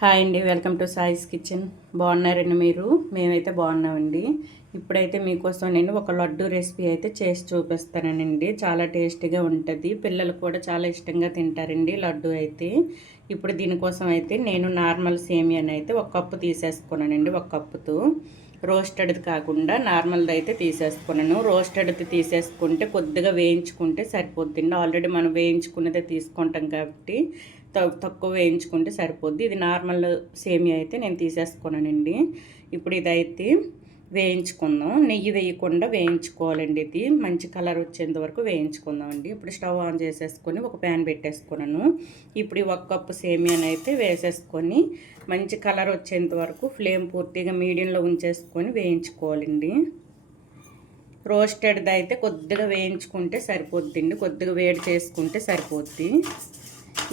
Hi అండి welcome to సాయిస్ kitchen. బాగున్నారండి మీరు? మేమైతే బాగున్నామండి. ఇప్పుడైతే మీకోసం నేను ఒక లడ్డు రెసిపీ అయితే చేసి చూపిస్తానండి. చాలా టేస్టీగా ఉంటుంది. పిల్లలు కూడా చాలా ఇష్టంగా తింటారండి లడ్డు అయితే. ఇప్పుడు దీనికోసం అయితే నేను నార్మల్ సేమియాని అయితే ఒక కప్పు తీసేసుకున్నానండి ఒక కప్పుతో. రోస్టెడ్ది కాకుండా నార్మల్ది అయితే తీసేసుకున్నాను. రోస్టెడ్ది తీసేసుకుంటే కొద్దిగా వేయించుకుంటే సరిపోద్దండి. ఆల్రెడీ మనం వేయించుకున్నదే తీసుకుంటాం కాబట్టి తక్కువ వేయించుకుంటే సరిపోద్ది. ఇది నార్మల్ సేమియా అయితే నేను తీసేసుకున్నానండి. ఇప్పుడు ఇదైతే వేయించుకుందాం. నెయ్యి వేయకుండా వేయించుకోవాలండి ఇది. మంచి కలర్ వచ్చేంత వరకు వేయించుకుందాం అండి. ఇప్పుడు స్టవ్ ఆన్ చేసేసుకొని ఒక ప్యాన్ పెట్టేసుకున్నాను. ఇప్పుడు ఒక కప్పు సేమియాని అయితే వేసేసుకొని మంచి కలర్ వచ్చేంత వరకు ఫ్లేమ్ పూర్తిగా మీడియంలో ఉంచేసుకొని వేయించుకోవాలండి. రోస్టెడ్ది అయితే కొద్దిగా వేయించుకుంటే సరిపోద్ది కొద్దిగా వేడి చేసుకుంటే సరిపోద్ది.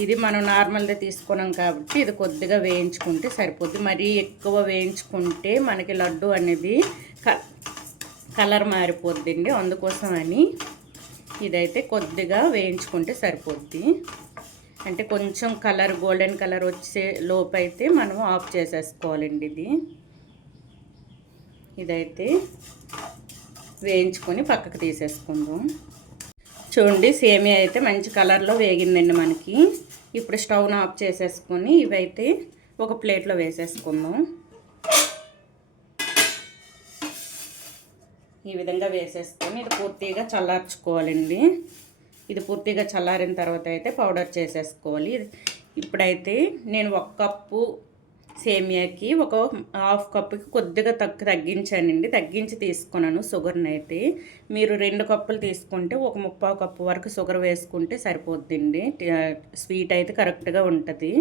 ఇది మనం నార్మల్గా తీసుకున్నాం కాబట్టి ఇది కొద్దిగా వేయించుకుంటే సరిపోద్ది. మరీ ఎక్కువ వేయించుకుంటే మనకి లడ్డు అనేది కలర్ మారిపోద్దండి. అందుకోసం అని ఇదైతే కొద్దిగా వేయించుకుంటే సరిపోద్ది. అంటే కొంచెం కలర్ గోల్డెన్ కలర్ వచ్చే లోపు అయితే మనం ఆఫ్ చేసేసుకోవాలండి ఇది. ఇదైతే వేయించుకొని పక్కకు తీసేసుకుందాం. చూడండి సేమియా అయితే మంచి కలర్లో వేగిందండి మనకి. ఇప్పుడు స్టవ్ను ఆఫ్ చేసేసుకొని ఇవైతే ఒక ప్లేట్లో వేసేసుకుందాం. ఈ విధంగా వేసేసుకొని ఇది పూర్తిగా చల్లార్చుకోవాలండి. ఇది పూర్తిగా చల్లారిన తర్వాత అయితే పౌడర్ చేసేసుకోవాలి. ఇప్పుడైతే నేను ఒక కప్పు సేమియాకి ఒక హాఫ్ కప్పుకి కొద్దిగా తగ్గు తగ్గించానండి. తగ్గించి తీసుకున్నాను షుగర్ని అయితే మీరు రెండు కప్పులు తీసుకుంటే ఒక ముప్పావు కప్పు వరకు షుగర్ వేసుకుంటే సరిపోద్దండి. స్వీట్ అయితే కరెక్ట్గా ఉంటుంది.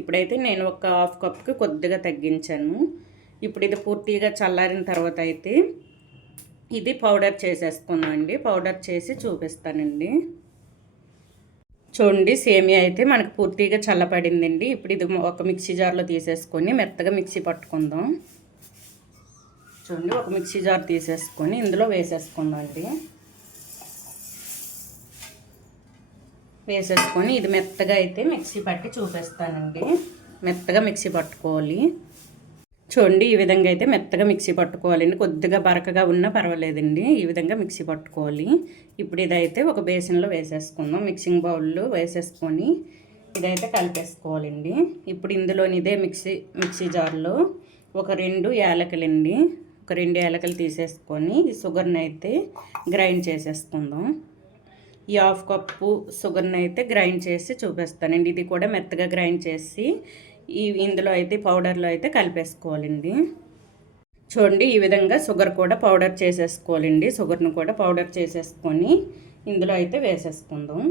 ఇప్పుడైతే నేను ఒక హాఫ్ కప్కి కొద్దిగా తగ్గించాను. ఇప్పుడు ఇది పూర్తిగా చల్లారిన తర్వాత అయితే ఇది పౌడర్ చేసేసుకున్నాం అండి పౌడర్ చేసి చూపిస్తానండి. చూడండి సేమియా అయితే మనకు పూర్తిగా చల్లపడిందండి ఇప్పుడు ఇది ఒక మిక్సీ జార్లో తీసేసుకొని మెత్తగా మిక్సీ పట్టుకుందాం. చూడండి ఒక మిక్సీ జార్ తీసేసుకొని ఇందులో వేసేసుకుందాం అండి వేసేసుకొని ఇది మెత్తగా అయితే మిక్సీ పట్టి చూపిస్తానండి. మెత్తగా మిక్సీ పట్టుకోవాలి. చూడండి ఈ విధంగా అయితే మెత్తగా మిక్సీ పట్టుకోవాలండి. కొద్దిగా బరకగా ఉన్నా పర్వాలేదండి. ఈ విధంగా మిక్సీ పట్టుకోవాలి. ఇప్పుడు ఇదైతే ఒక బేసిన్లో వేసేసుకుందాం. మిక్సింగ్ బౌల్లో వేసేసుకొని ఇదైతే కలిపేసుకోవాలండి. ఇప్పుడు ఇందులోని ఇదే మిక్సీ మిక్సీ జార్లో ఒక రెండు యాలకలండి. ఒక రెండు యాలకలు తీసేసుకొని ఈ షుగర్ని అయితే గ్రైండ్ చేసేసుకుందాం. ఈ హాఫ్ కప్పు షుగర్ని అయితే గ్రైండ్ చేసి చూపిస్తానండి. ఇది కూడా మెత్తగా గ్రైండ్ చేసి ఈ ఇందులో అయితే పౌడర్లో అయితే కలిపేసుకోవాలండి. చూడండి ఈ విధంగా షుగర్ కూడా పౌడర్ చేసేసుకోవాలండి. షుగర్ను కూడా పౌడర్ చేసేసుకొని ఇందులో అయితే వేసేసుకుందాం.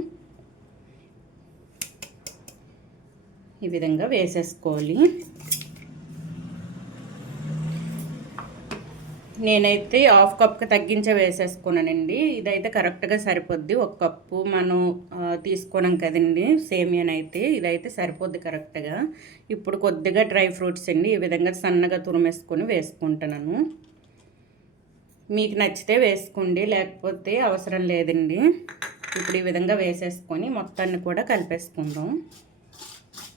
ఈ విధంగా వేసేసుకోవాలి. నేనైతే హాఫ్ కప్కి తగ్గించే వేసేసుకున్నానండి. ఇదైతే కరెక్ట్గా సరిపోద్ది. ఒక కప్పు మనం తీసుకున్నాం కదండి. సేమియానైతే ఇదైతే సరిపోద్ది కరెక్ట్గా. ఇప్పుడు కొద్దిగా డ్రై ఫ్రూట్స్ అండి. ఈ విధంగా సన్నగా తురిమేసుకొని వేసుకుంటున్నాను. మీకు నచ్చితే వేసుకోండి. లేకపోతే అవసరం లేదండి. ఇప్పుడు ఈ విధంగా వేసేసుకొని మొత్తాన్ని కూడా కలిపేసుకుందాం.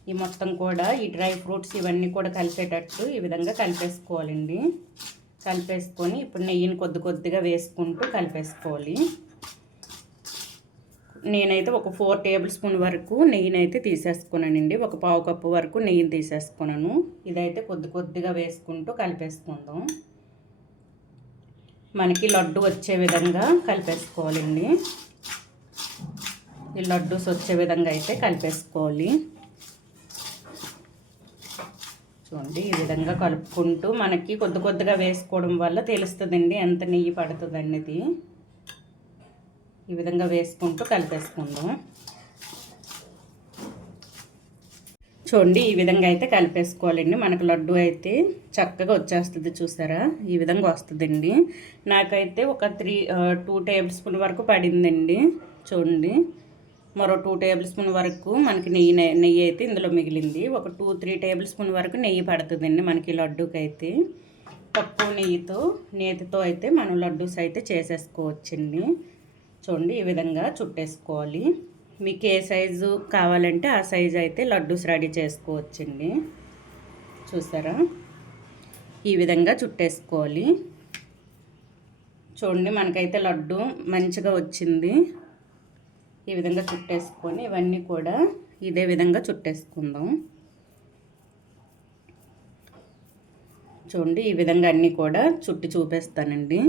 ఈ మొత్తం కూడా ఈ డ్రై ఫ్రూట్స్ ఇవన్నీ కూడా కలిపేటట్టు ఈ విధంగా కలిపేసుకోవాలండి. కలిపేసుకొని ఇప్పుడు నెయ్యిని కొద్ది కొద్దిగా వేసుకుంటూ కలిపేసుకోవాలి. నేనైతే ఒక ఫోర్ టేబుల్ స్పూన్ వరకు నెయ్యిని అయితే తీసేసుకున్నానండి. ఒక పావు కప్పు వరకు నెయ్యిని తీసేసుకున్నాను. ఇదైతే కొద్ది కొద్దిగా వేసుకుంటూ కలిపేసుకుందాం. మనకి లడ్డు వచ్చే విధంగా కలిపేసుకోవాలండి. ఈ లడ్డూస్ వచ్చే విధంగా అయితే కలిపేసుకోవాలి. చూడండి ఈ విధంగా కలుపుకుంటూ మనకి కొద్ది కొద్దిగా వేసుకోవడం వల్ల తెలుస్తుందండి ఎంత నెయ్యి పడుతుంది అనేది ఈ విధంగా వేసుకుంటూ కలిపేసుకుందాం. చూడండి ఈ విధంగా అయితే కలిపేసుకోవాలండి. మనకు లడ్డు అయితే చక్కగా వచ్చేస్తుంది చూసారా? ఈ విధంగా వస్తుందండి. నాకైతే ఒక త్రీ టూ టేబుల్ స్పూన్ వరకు పడిందండి. చూడండి. మరో టూ టేబుల్ స్పూన్ వరకు మనకి నెయ్యి నెయ్యి అయితే ఇందులో మిగిలింది. ఒక టూ త్రీ టేబుల్ స్పూన్ వరకు నెయ్యి పడుతుందండి మనకి లడ్డూకి అయితే తక్కువ నెయ్యితో నేతితో అయితే మనం లడ్డూస్ అయితే చేసేసుకోవచ్చండి. చూడండి ఈ విధంగా చుట్టేసుకోవాలి. మీకు ఏ సైజు కావాలంటే ఆ సైజు అయితే లడ్డూస్ రెడీ చేసుకోవచ్చండి. చూసారా? ఈ విధంగా చుట్టేసుకోవాలి. చూడండి మనకైతే లడ్డు మంచిగా వచ్చింది. ఈ విధంగా చుట్టేసుకొని ఇవన్నీ కూడా ఇదే విధంగా చుట్టేసుకుందాం. చూడండి ఈ విధంగా అన్నీ కూడా చుట్టి చూపిస్తానండి.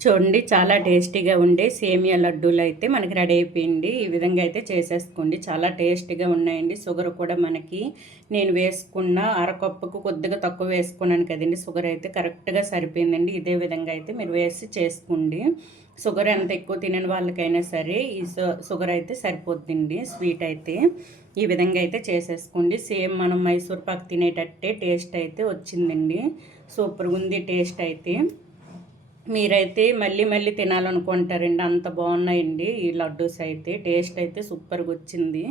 చూడండి చాలా టేస్టీగా ఉండే సేమియా లడ్డూలు అయితే మనకి రెడీ అయిపోయింది. ఈ విధంగా అయితే చేసేసుకోండి. చాలా టేస్టీగా ఉన్నాయండి. షుగర్ కూడా మనకి నేను వేసుకున్న అరకప్పుకు కొద్దిగా తక్కువ వేసుకున్నాను కదండి. షుగర్ అయితే కరెక్ట్గా సరిపోయిందండి. ఇదే విధంగా అయితే మీరు వేసి చేసుకోండి. షుగర్ ఎంత ఎక్కువ తినని వాళ్ళకైనా సరే ఈ షుగర్ అయితే సరిపోతుందండి స్వీట్ అయితే. ఈ విధంగా అయితే చేసేసుకోండి. సేమ్ మనం మైసూర్ పాక్ తినేటట్టే టేస్ట్ అయితే వచ్చిందండి. సూపర్గా ఉంది టేస్ట్ అయితే. మీరైతే మళ్ళీ మళ్ళీ తినాలనుకుంటారండి. అంత బాగున్నాయండి ఈ లడ్డూస్ అయితే. టేస్ట్ అయితే సూపర్గా వచ్చింది.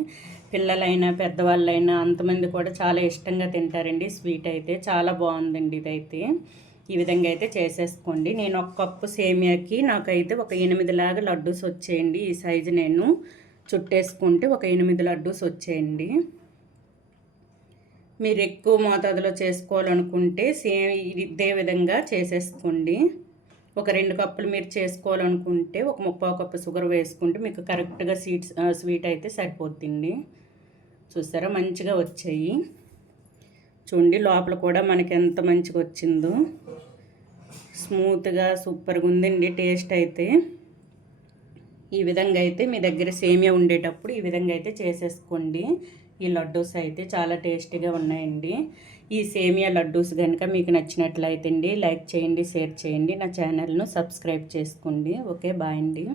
పిల్లలైనా పెద్దవాళ్ళైనా అంతమంది కూడా చాలా ఇష్టంగా తింటారండి స్వీట్ అయితే. చాలా బాగుందండి ఇదైతే. ఈ విధంగా అయితే చేసేసుకోండి. నేను ఒక కప్పు సేమియాకి నాకైతే ఒక ఎనిమిది లాగా లడ్డూస్ వచ్చేయండి. ఈ సైజు నేను చుట్టేసుకుంటే ఒక ఎనిమిది లడ్డూస్ వచ్చేయండి. మీరు ఎక్కువ మోతాదులో చేసుకోవాలనుకుంటే సేమ్ ఇదే విధంగా చేసేసుకోండి. ఒక రెండు కప్పులు మీరు చేసుకోవాలనుకుంటే ఒక ముప్పై కప్పు షుగర్ వేసుకుంటే మీకు కరెక్ట్గా స్వీట్స్ స్వీట్ అయితే సరిపోతుంది చూసారా? మంచిగా వచ్చాయి. చూడండి లోపల కూడా మనకి ఎంత మంచిగా వచ్చిందో. స్మూత్గా సూపర్గా ఉందండి టేస్ట్ అయితే. ఈ విధంగా అయితే మీ దగ్గర సేమియా ఉండేటప్పుడు ఈ విధంగా అయితే చేసేసుకోండి. ఈ లడ్డూస్ అయితే చాలా టేస్టీగా ఉన్నాయండి. ఈ సేమియా లడ్డూస్ కనుక మీకు నచ్చినట్లయితే అండి లైక్ చేయండి షేర్ చేయండి నా ఛానల్ను సబ్స్క్రైబ్ చేసుకోండి. ఓకే బాయ్ అండి.